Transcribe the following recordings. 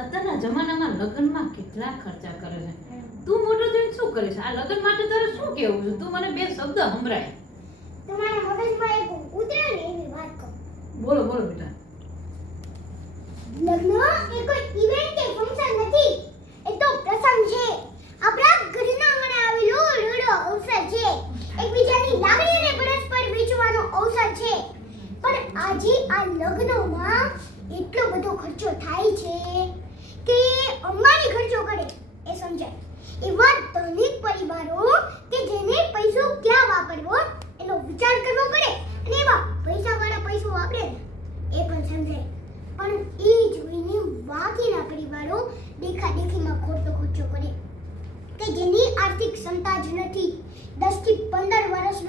અત્યારના જમાનામાં લગ્નમાં કેટલા ખર્ચા કરે છે? તું મોટો થઈને શું કરે છે? આ લગ્ન માટે તારે શું કહેવું છે? તું મને બે શબ્દ સંભળાય. તમારા મગજમાં એક ઉતરે ને એવી વાત કહો. બોલો બોલો બેટા. લગ્ન એ કોઈ ઇવેન્ટ કે ફંક્શન નથી. એ તો પ્રસંગ છે. આપણા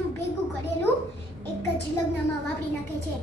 બધું ભેગું કરેલું એક જ લગ્નમાં વાપરી નાખે છે.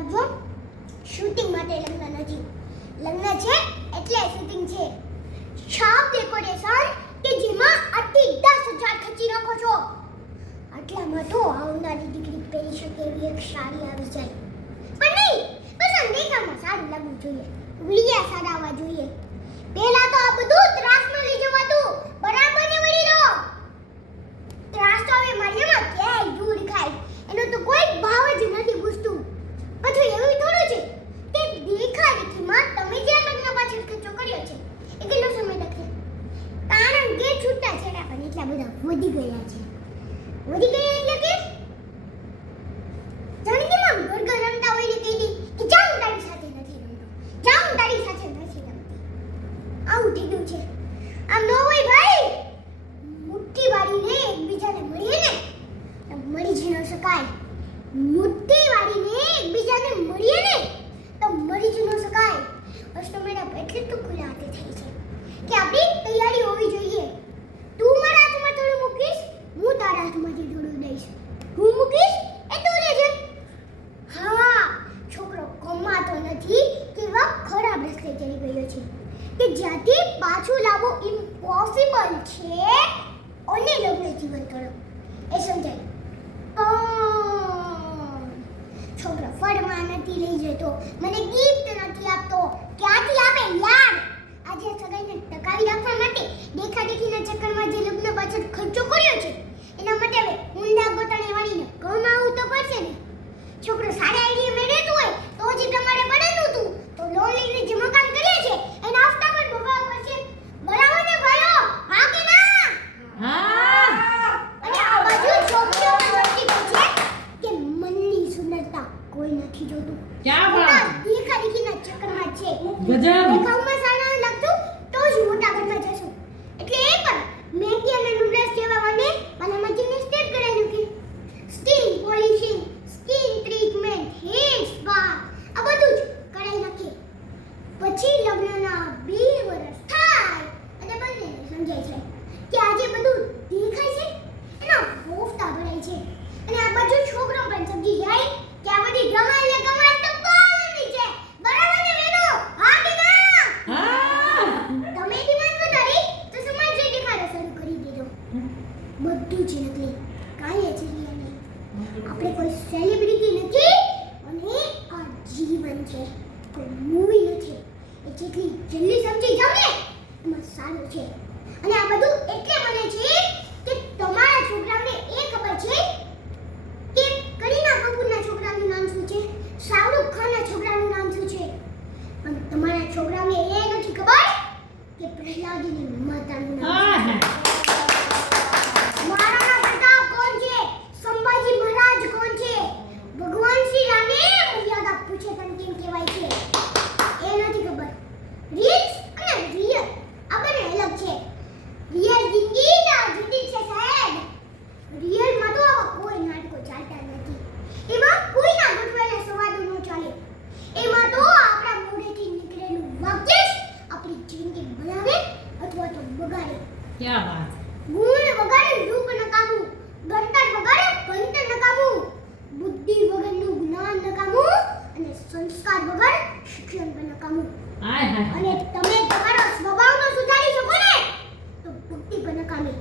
રાખજો શૂટિંગ માટે લગ્ન નથી. લગ્ન છે એટલે શૂટિંગ છે. શાર્પ ડેકોરેશન કે જેમાં આટલી દસ હજાર ખર્ચી નાખો છો. આટલામાં તો આવનારી દીકરી પહેરી શકે એવી એક સાડી આવી જાય. પણ નહીં બસ અંદેખામાં સારું લાગવું જોઈએ. વીડિયા સારા પૈસા બધા વધી ગયા છે. વધી ગયા એટલે કે જ્યાંથી પાછું લાવવું ઇમ્પોસિબલ છે. અને લગ્ન જીવન કરો એ સમજાય. છોકરો ફરવા નથી લઈ જતો. મને ગીફ્ટ છે. અને આ બધું એટલે બને છે કે તમારા છોકરાને એ ખબર છે કે કરીના કપૂરના છોકરાનું નામ શું છે? શાહરુખ ખાનના છોકરાનું નામ શું છે? પણ તમારા છોકરાને એ નથી ખબર કે પ્રહલાદની માતાનું નામ ક્યાં વાત? ગુણ વગર રૂપ નકામું ગણતર વગર ભણતર નકામું બુદ્ધિ વગરનું જ્ઞાન નકામું અને સંસ્કાર વગર શિક્ષણ પણ નકામું. હાય હાય. અને તમે તમારો સ્વભાવનો સુધારી શકો ને તો ભક્તિ પણ નકામી.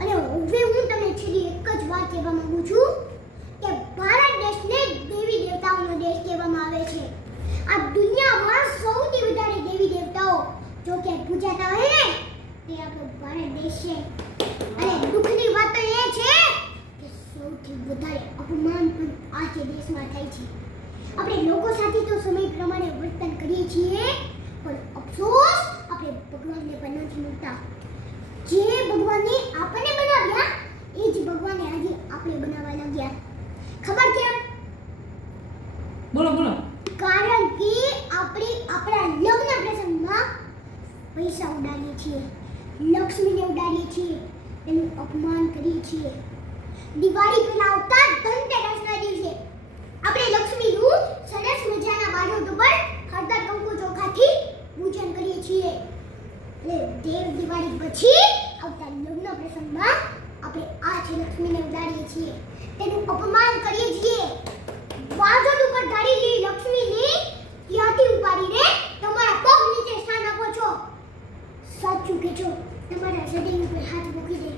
અને હવે હું તમને છેલ્લી એક જ વાત કહેવા માંગુ છું કે ભારત દેશને દેવી દેવતાઓનો દેશ કહેવામાં આવે છે. આ દુનિયામાં સૌથી વધારે દેવી દેવતાઓ જો કે પૂજાતા હોય આપણો દેશે. અને દુઃખની વાત તો એ છે કે સૌથી વધારે અપમાન પણ આ જે દેશમાં થાય છે. આપણે લોકો સાથે તો સમય પ્રમાણે વર્તન કરીએ છીએ પણ અફસોસ આપણે ભગવાનને પણ નથી મળતા જે ભગવાને આપણને બનાવ્યા એ જ ભગવાને આજે આપણે બનાવવા લાગ્યા. ખબર કેમ બોલો બોલો. કારણ કે આપણે આપણા લગ્ન પ્રસંગમાં પૈસા ઉડાડીએ છીએ. લક્ષ્મીને ઉડાડીએ છીએ. એનું અપમાન કરીએ છીએ. દિવાળી પહેલા આવતા ધનતેરસના દિવસે આપણે લક્ષ્મીનું સરસ મજાના બાજોટ ઉપર હળદર કંકુ ચોખાથી પૂજન કરીએ છીએ. એટલે દેવ દિવાળી પછી આવતા લગ્ન પ્રસંગમાં આપણે આ છે લક્ષ્મીને ઉડાડીએ છીએ. તેનું અપમાન કરીએ છીએ બાજોટ ઉપર ધારેલી લક્ષ્મીને ત્યાંથી ઉપાડીને તમારા પગ નીચે સ્થાન આપો છો સાચું કે છો તમારા હૃદય ઉપર હાથ મૂકી દે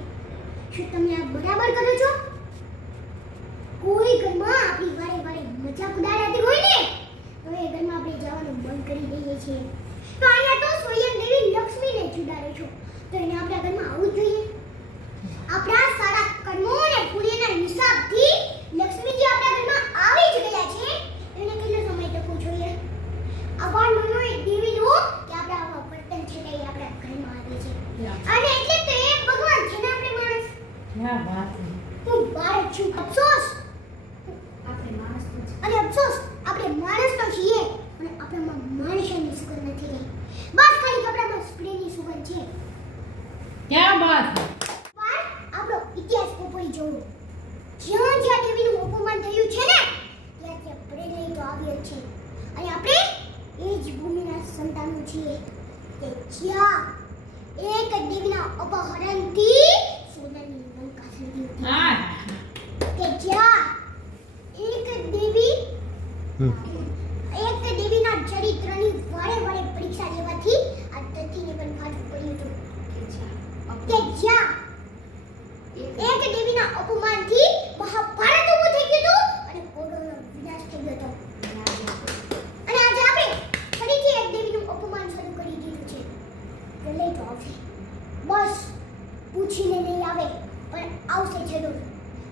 શું તમે આ બરાબર કરો છો કોઈ ઘરમાં આપણી વારે એ ઘરમાં આપણે જવાનું બંધ કરી દઈએ છીએ. તો અહીંયા તો દેવી લક્ષ્મીને જ ઉડાડો છો. તો એને આપણા ઘરમાં આવવું જ જોઈએ આપણા સારા કર્મો અને પુણ્યના હિસાબથી લક્ષ્મીજી આપણા ઘરમાં આવી જ ગયા છે એને કેટલો સમય ટકવો જોઈએ આભાર માનો એ દેવીનો કે આપણા આવા વર્તન છે તે આપણા ઘરમાં આવે છે અને એટલે તો એ ભગવાન છે ને આપણે માણસ ક્યાં વાત હું બાળક છું અફસોસ આપણે માણસ તો છે. અને અફસોસ આપણે માણસ તો છીએ પણ આપણામાં માણસાની સુગંધ નથી રહી બસ ખાલી કપડામાં સ્પ્રેની સુગંધ છે. ક્યાં વાત આપણો ઇતિહાસ પોપડી જોવો. જ્યાં જ્યાં દેવીનું અપમાન થયું છે ને ત્યાં ત્યાં પ્રેરણા તો આવ્યો છે. અને આપણે એ જ ભૂમિના સંતાનો છીએ કે જ્યાં એક દેવીના અપહરણથી સોનાની લંકા સર્જી હતી. હા. કે જ્યાં એક દેવી અપમાન શરૂ કરી દીધું છે. બસ પૂછીને નહીં આવે, પણ આવશે જરૂર.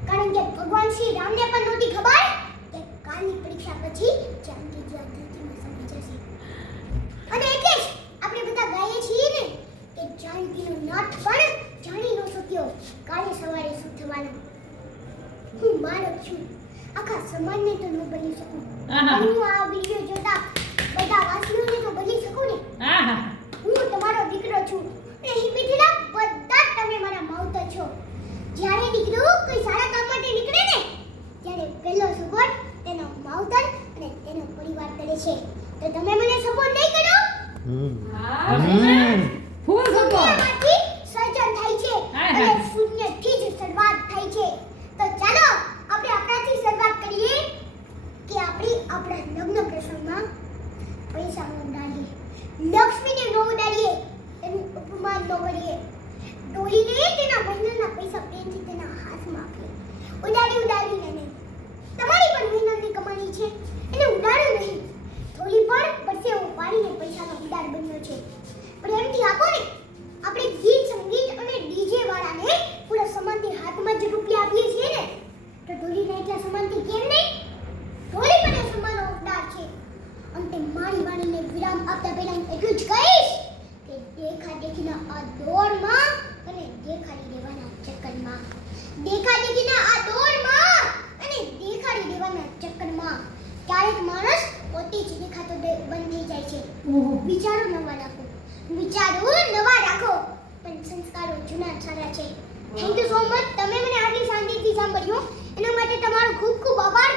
કારણ કે ભગવાન શ્રી રામને પણ નહોતી ખબર કે કાલની પરીક્ષા પછી જાનકી જ્યાં ધરતીમાં સમી જશે અને એટલે જ આપણે બધા ગાઈએ છીએ ને કે જાનકીનો નાથ પણ જાણી ન શક્યો કાલે સવારે શું થવાનું હું બાળક છું આખા સમાજને તો ન બની શકું આહા. પણ હું આ વીડિયો જોતા બધા વાસીઓને તો બની શકું ને હા હા હું તમારો દીકરો છું અને અહીં બેઠેલા બધા જ તમે મારા માવતર છો જ્યારે દીકરો કોઈ સારા કામ માટે નીકળે ને ત્યારે પહેલો સપોર્ટ તેનો માવતર અને તેનો પરિવાર કરે છે તો તમે મને સપોર્ટ નહીં કરો હા હમ. ફૂલ સપોર્ટ શૂન્યમાંથી સર્જન થાય છે હાય, અને હાય. શૂન્યથી જ શરૂઆત થાય છે તો ચાલો આપણે આપણાથી શરૂઆત કરીએ કે આપણે આપણા લગ્ન પ્રસંગમાં પૈસા ન ઉડાડીએ લક્ષ્મીને ન ઉડાડીએ એનું અપમાન ન કરીએ ડોલીને તેના મહિનાના પૈસા પ્રેમથી તેના હાથમાં આપીએ ઉડાડી ઉડાડીને નહીં તમારી પણ મહેનતની કમાણી છે. એને ઉડાડો નહીં. થોડી પણ હું પાડીને પૈસાનો ઉડાડ બન્યો છે. પ્રેમથી આપો ને આપણે ગીત, સંગીત અને ડીજે વાળાને પૂરા સમાનથી હાથમાં જ રૂપિયા આપીએ છીએ ને. તો ઢોલીને એટલા સમાનથી કેમ નહીં? ઢોલી પણ સમાનો ઉડાડ છે. અંતે મારી વાણીને વિરામ આપતા પહેલા એટલું જ કહીશ કે દેખા દેખીના આ દોડમાં અને દેખાડી દેવાના ચક્કરમાં. દેખા દેખીના આ દોડમાં અને દેખાડી દેવાના ક્યારેક માણસ પોતે જ દેખાતો બંધ થઈ જાય છે. વિચારો નવા રાખો. વિચારો નવા રાખો. પણ સંસ્કારો જૂના સારા છે. થેન્ક યુ સો મચ તમે મને આટલી શાંતિથી સાંભળ્યું. એના માટે તમારો ખૂબ ખૂબ આભાર.